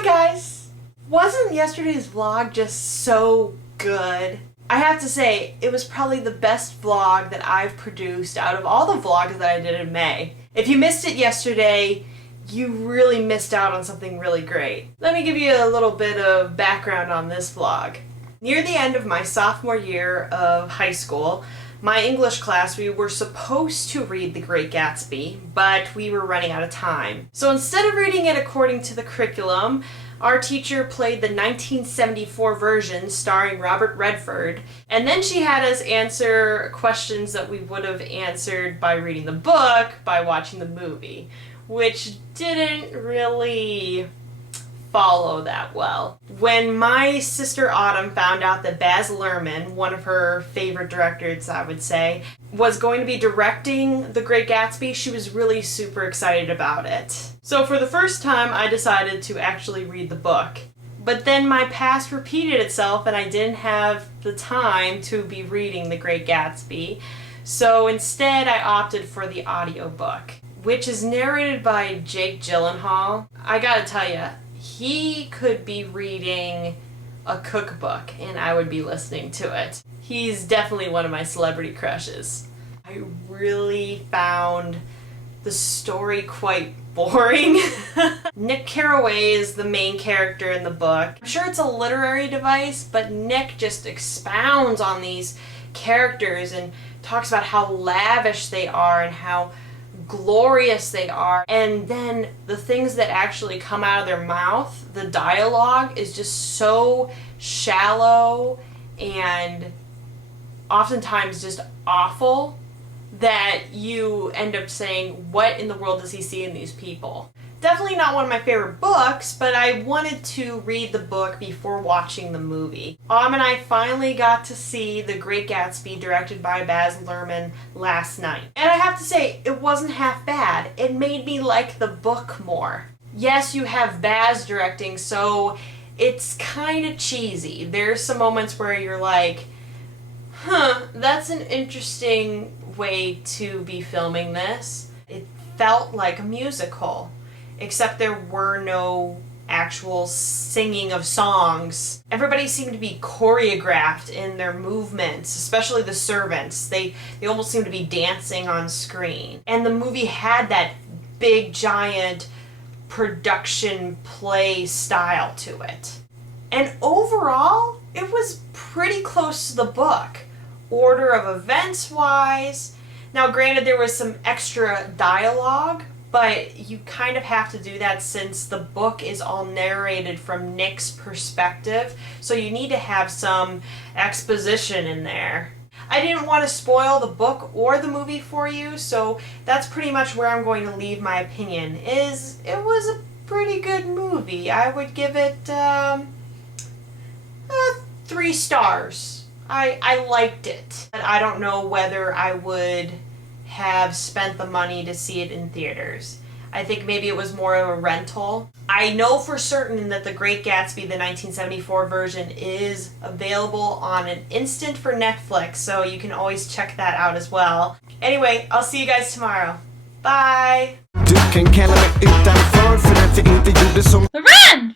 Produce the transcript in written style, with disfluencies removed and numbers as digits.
Hi guys! Wasn't yesterday's vlog just so good? I have to say, it was probably the best vlog that I've produced out of all the vlogs that I did in May. If you missed it yesterday, you really missed out on something really great. Let me give you a little bit of background on this vlog. Near the end of my sophomore year of high school, my English class, we were supposed to read The Great Gatsby, but we were running out of time. So instead of reading it according to the curriculum, our teacher played the 1974 version starring Robert Redford, and then she had us answer questions that we would have answered by reading the book, by watching the movie, which didn't really follow that well. When my sister Autumn found out that Baz Luhrmann, one of her favorite directors I would say, was going to be directing The Great Gatsby, she was really super excited about it. So for the first time I decided to actually read the book. But then my past repeated itself and I didn't have the time to be reading The Great Gatsby. So instead I opted for the audiobook, which is narrated by Jake Gyllenhaal. I gotta tell ya, he could be reading a cookbook and I would be listening to it. He's definitely one of my celebrity crushes. I really found the story quite boring. Nick Carraway is the main character in the book. I'm sure it's a literary device, but Nick just expounds on these characters and talks about how lavish they are and how glorious they are, and then the things that actually come out of their mouth, the dialogue is just so shallow and oftentimes just awful that you end up saying, what in the world does he see in these people? Definitely not one of my favorite books, but I wanted to read the book before watching the movie. And I finally got to see The Great Gatsby, directed by Baz Luhrmann, last night. And I have to say, it wasn't half bad. It made me like the book more. Yes, you have Baz directing, so it's kind of cheesy. There's some moments where you're like, that's an interesting way to be filming this. It felt like a musical. Except there were no actual singing of songs. Everybody seemed to be choreographed in their movements, especially the servants. They almost seemed to be dancing on screen. And the movie had that big, giant production play style to it. And overall, it was pretty close to the book, order of events wise. Now granted, there was some extra dialogue, but you kind of have to do that since the book is all narrated from Nick's perspective, so you need to have some exposition in there. I didn't want to spoil the book or the movie for you, so that's pretty much where I'm going to leave my opinion. It was a pretty good movie. I would give it 3 stars. I liked it, but I don't know whether I would have spent the money to see it in theaters. I think maybe it was more of a rental. I know for certain that The Great Gatsby, the 1974 version, is available on an instant for Netflix, so you can always check that out as well. Anyway, I'll see you guys tomorrow. Bye! Run!